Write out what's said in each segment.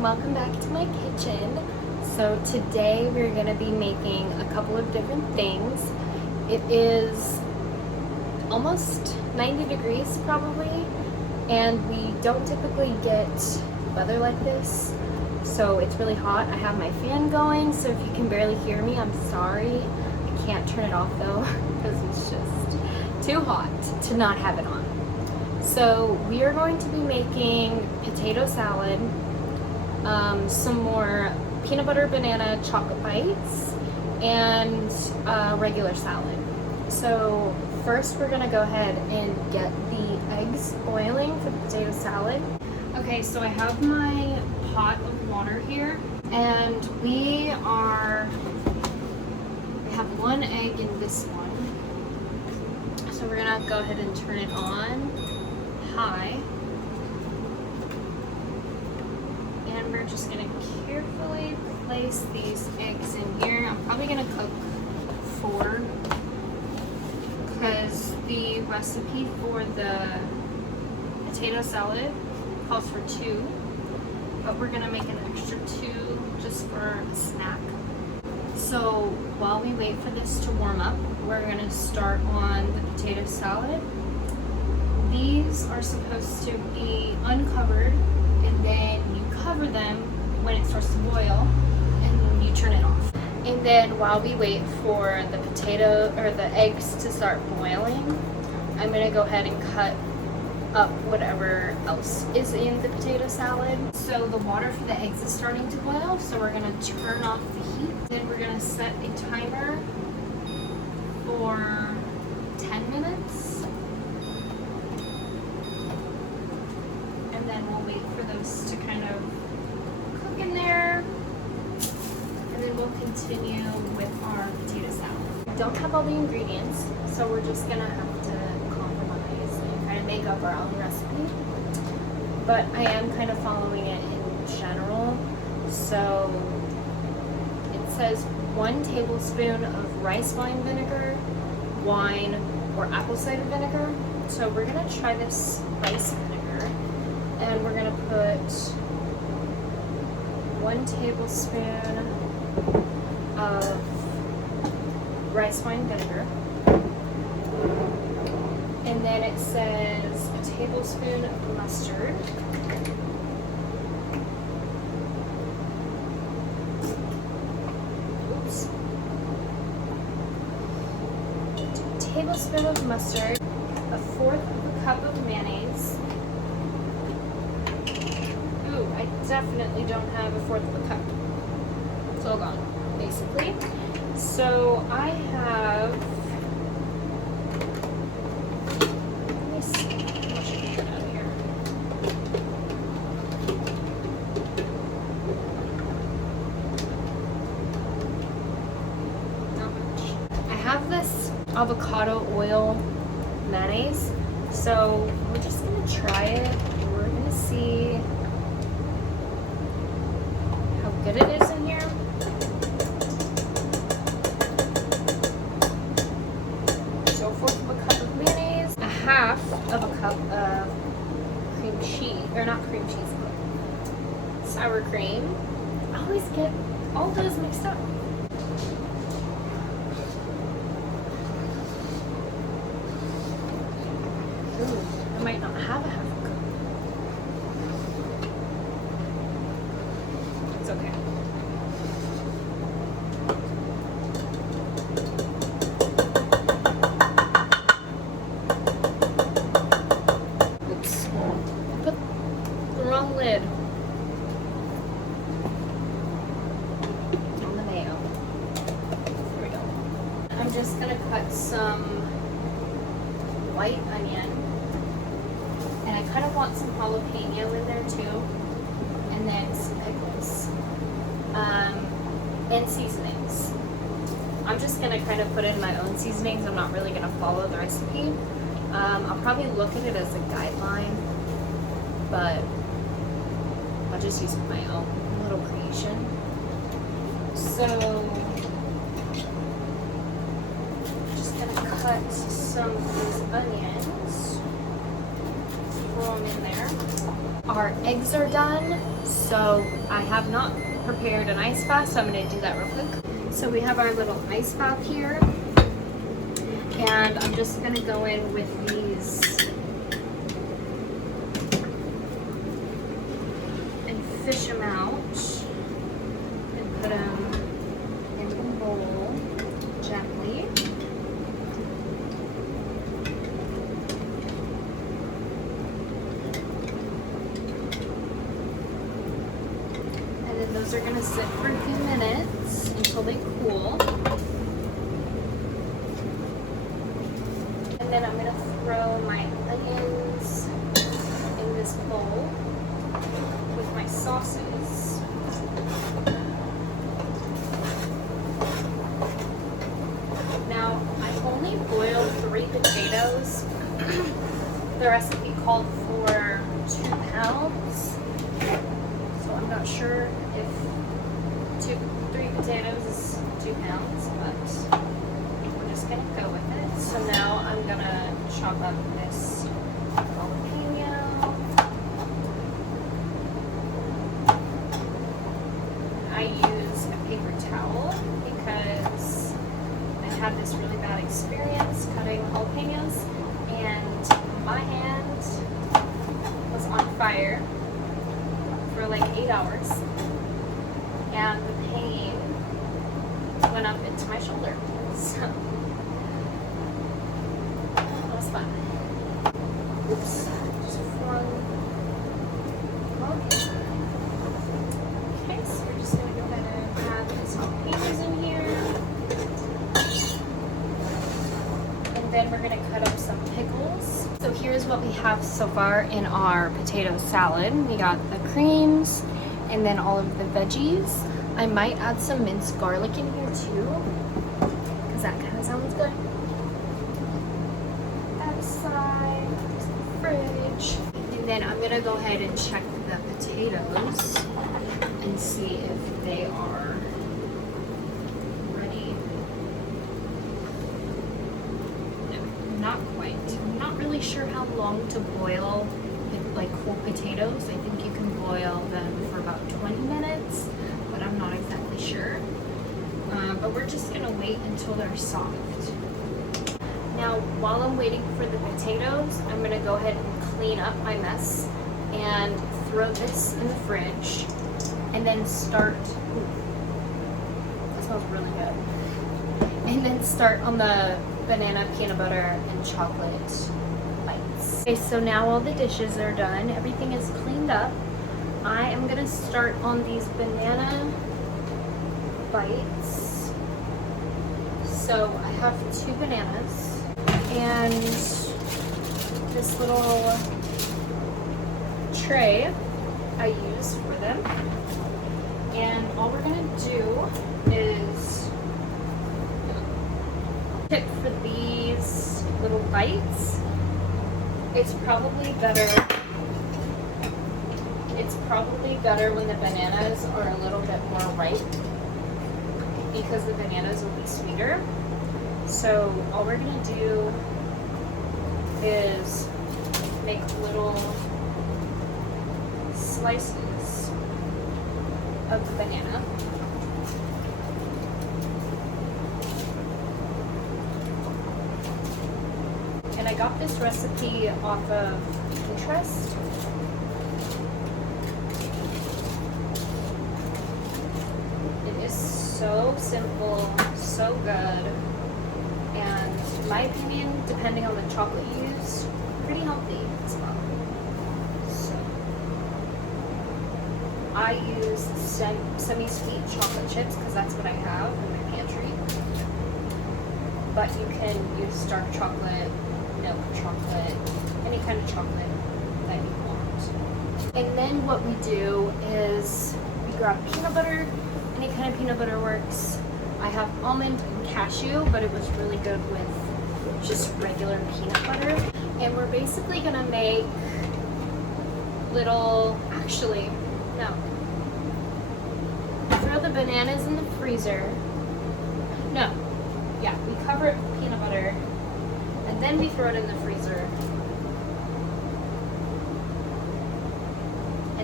and welcome back to my kitchen. So today we're going to be making a couple of different things. It is almost 90 degrees probably, and we don't typically get weather like this, so it's really hot. I have my fan going, so if you can barely hear me, I'm sorry. I can't turn it off though because it's just too hot to not have it on. So we are going to be making potato salad, some more peanut butter banana chocolate bites, and regular salad. So first we're gonna go ahead and get the eggs boiling for the potato salad. Okay, so I have my pot of water here, and we have one egg in this one. So we're gonna go ahead and turn it on high, and we're just gonna carefully place these eggs in here. I'm probably gonna cook 4 because the recipe for the potato salad calls for 2, but we're gonna make an extra 2 just for a snack. So while we wait for this to warm up, we're gonna start on the potato salad. These are supposed to be uncovered, and then you cover them when it starts to boil, and then you turn it off. And then while we wait for the potato or the eggs to start boiling, I'm gonna go ahead and cut up whatever else is in the potato salad. So the water for the eggs is starting to boil, so we're gonna turn off the heat. Then we're gonna set a timer for 10 minutes. And then we'll wait for those to kind of cook in there, and then we'll continue with our potato salad. I don't have all the ingredients, so we're just gonna have to compromise and kind of make up our own recipe. But I am kind of following it in general. So it says 1 tablespoon of rice wine vinegar, wine, or apple cider vinegar. So we're gonna try this rice vinegar. And we're gonna put 1 tablespoon of rice wine vinegar. And then it says a tablespoon of mustard. Oops. A tablespoon of mustard, 1/4 of a cup of mayonnaise. I definitely don't have 1/4 of a cup. It's all gone, basically. So I have, let me see how much I can get out of here. Not much. I have this avocado oil mayonnaise, so we're just gonna try it. We're gonna see good it is in here. So 1/4 of a cup of mayonnaise, 1/2 of a cup of cream cheese, or not cream cheese, but sour cream. I always get all those mixed up. Ooh, I might not have a 1/2 a cup. It's okay. Oops. I put the wrong lid on the mayo. There we go. I'm just gonna cut some white onion, and I kind of want some jalapeno in there too. And then some pickles, and seasonings. I'm just gonna kind of put in my own seasonings. I'm not really gonna follow the recipe. I'll probably look at it as a guideline, but I'll just use my own little creation. So I'm just gonna cut some of these onions, throw them in there. Our eggs are done, so I have not prepared an ice bath, so I'm going to do that real quick. So we have our little ice bath here, and I'm just going to go in with these and fish them out and put them in the bowl gently. Those are going to sit for a few minutes until they cool. And then I'm going to throw my onions in this bowl with my sauces. Now, I only boiled 3 potatoes. The recipe called for 2 pounds. I'm not sure if 3 potatoes is 2 pounds, but we're just gonna go with it. So now I'm gonna chop up this jalapeno. I use a paper towel because I had this really bad experience cutting jalapenos, and my hand was on fire for like 8 hours, and the pain went up into my shoulder, so that was fun. Oops, just flung. Okay, so we're just gonna go ahead and add these jalapenos in here, and then we're gonna cut up some pickles. So here's what we have so far in our potato salad. We got the creams and then all of the veggies. I might add some minced garlic in here too, because that kind of sounds good. That aside, there's the fridge. And then I'm gonna go ahead and check the potatoes and see if they are ready. No, not quite. I'm not really sure how long to boil like whole potatoes. I think you can boil them for about 20 minutes, but I'm not exactly sure. But we're just gonna wait until they're soft. Now, while I'm waiting for the potatoes, I'm gonna go ahead and clean up my mess and throw this in the fridge, and then start. Ooh, that smells really good. And then start on the banana, peanut butter, and chocolate bites. Okay, so now all the dishes are done. Everything is cleaned up. I am gonna start on these banana bites. So I have 2 bananas and this little tray I use for them. And all we're gonna do is tip for these little bites. It's probably better when the bananas are a little bit more ripe, because the bananas will be sweeter. So all we're gonna do is make little slices of the banana. And I got this recipe off of Pinterest. It is so simple, so good, and in my opinion, depending on the chocolate you use, pretty healthy as well. So I use semi-sweet chocolate chips because that's what I have in my pantry. But you can use dark chocolate, milk chocolate, any kind of chocolate that you want. And then what we do is we grab peanut butter. Any kind of peanut butter works. I have almond and cashew, but it was really good with just regular peanut butter. And we're basically gonna make little, actually, no. Throw the bananas in the freezer. No, yeah, we cover it with peanut butter and then we throw it in the freezer.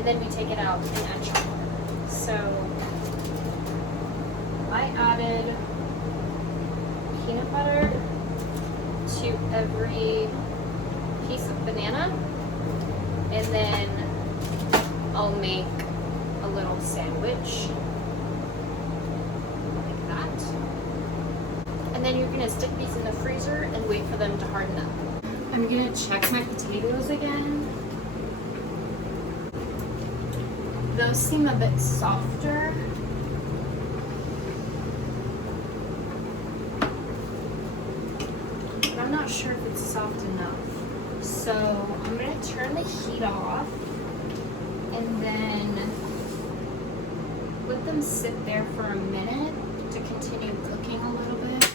and then we take it out and add chocolate. So I added peanut butter to every piece of banana, and then I'll make a little sandwich like that. And then you're gonna stick these in the freezer and wait for them to harden up. I'm gonna check my potatoes again. Those seem a bit softer. But I'm not sure if it's soft enough. So I'm gonna turn the heat off and then let them sit there for a minute to continue cooking a little bit.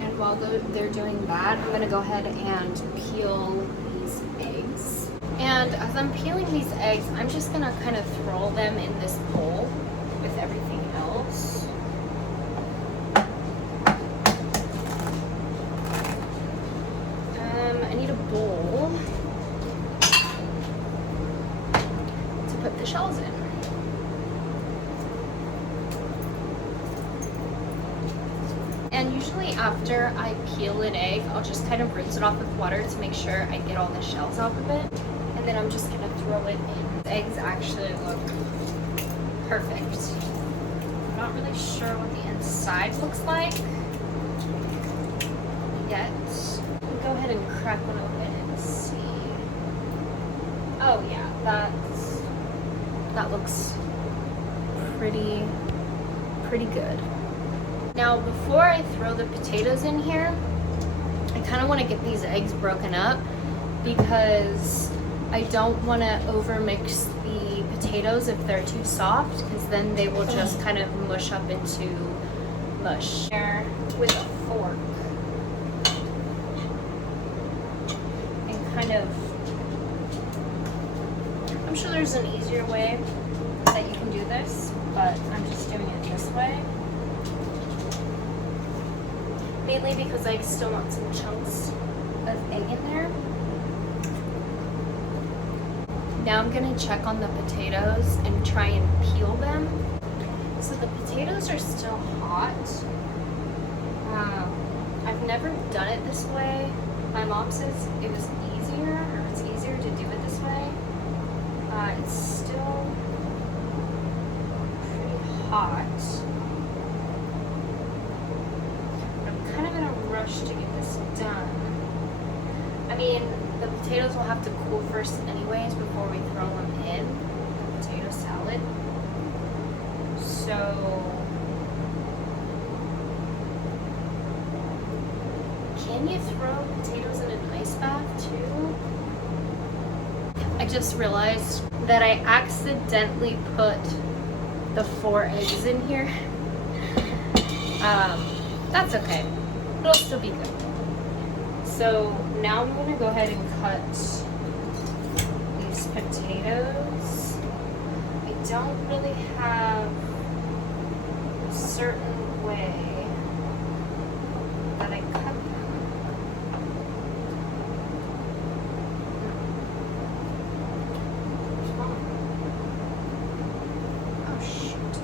And while they're doing that, I'm gonna go ahead and peel these eggs. And as I'm peeling these eggs, I'm just gonna kind of throw them in this bowl with everything else. I need a bowl to put the shells in. And usually after I peel an egg, I'll just kind of rinse it off with water to make sure I get all the shells off of it. And then I'm just gonna throw it in. The eggs actually look perfect. I'm not really sure what the inside looks like yet. I'll go ahead and crack one open and see. Oh yeah, that looks pretty good. Now, before I throw the potatoes in here, I kind of want to get these eggs broken up because I don't want to overmix the potatoes if they're too soft, because then they will just kind of mush up into mush. Here with a fork and kind of, I'm sure there's an easier way that you can do this, but I'm just doing it this way. Mainly because I still want some chunks of egg in there. Now I'm gonna check on the potatoes and try and peel them. So the potatoes are still hot. I've never done it this way. My mom says it was easier, or it's easier to do it this way. It's still pretty hot. Kind of in a rush to get this done. I mean, the potatoes will have to cool first anyways before we throw them in the potato salad. So can you throw potatoes in an ice bath too? I just realized that I accidentally put the 4 eggs in here. That's okay. It'll still be good. So now I'm going to go ahead and cut these potatoes. I don't really have a certain way that I cut them. Oh shoot.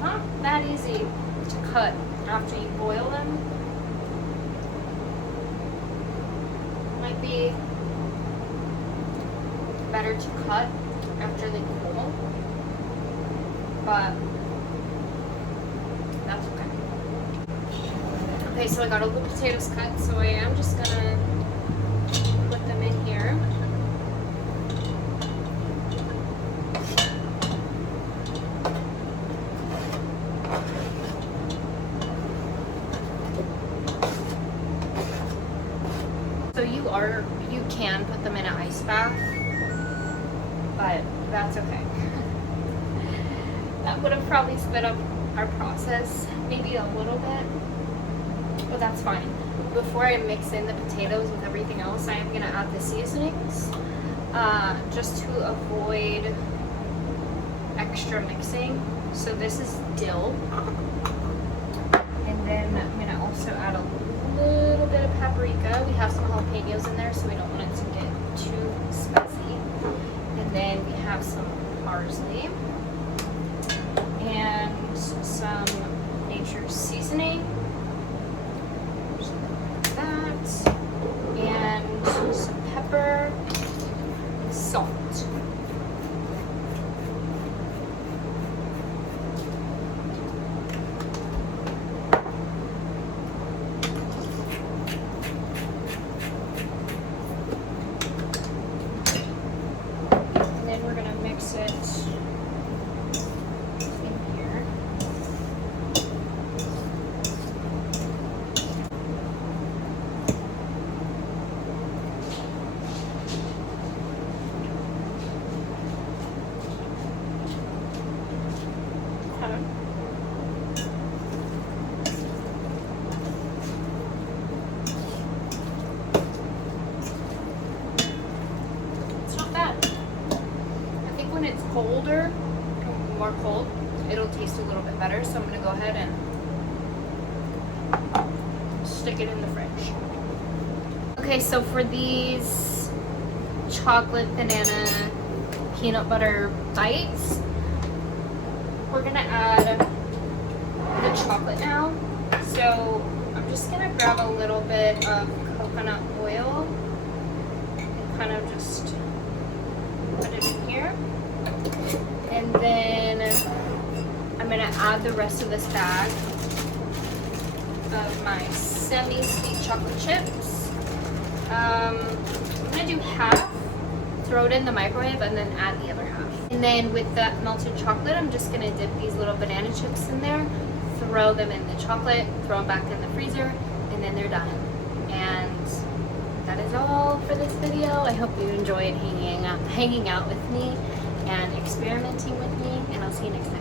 Not that easy to cut after you boil them. Might be better to cut after they cool, but that's okay. Okay, so I got all the potatoes cut, so I am just gonna put them in here. So you can put them in an ice bath, but that's okay. That would have probably sped up our process maybe a little bit, but that's fine. Before I mix in the potatoes with everything else, I am gonna add the seasonings, just to avoid extra mixing. So this is dill, and then I'm gonna also add a little bit of paprika. We have some jalapenos in there, so we don't want it to get too spicy. then we have some parsley and some nature's seasoning. Just that. And some pepper and salt. Mix it in here. It's not bad. When it's colder, more cold, it'll taste a little bit better. So I'm gonna go ahead and stick it in the fridge. Okay, so for these chocolate banana peanut butter bites, we're gonna add the chocolate now. So I'm just gonna grab a little bit of coconut oil and kind of just put it in here. And then I'm gonna add the rest of this bag of my semi-sweet chocolate chips. I'm gonna do half, throw it in the microwave, and then add the other half. And then with that melted chocolate, I'm just gonna dip these little banana chips in there, throw them in the chocolate, throw them back in the freezer, and then they're done. And that is all for this video. I hope you enjoyed hanging out with me and experimenting with me, and I'll see you next time.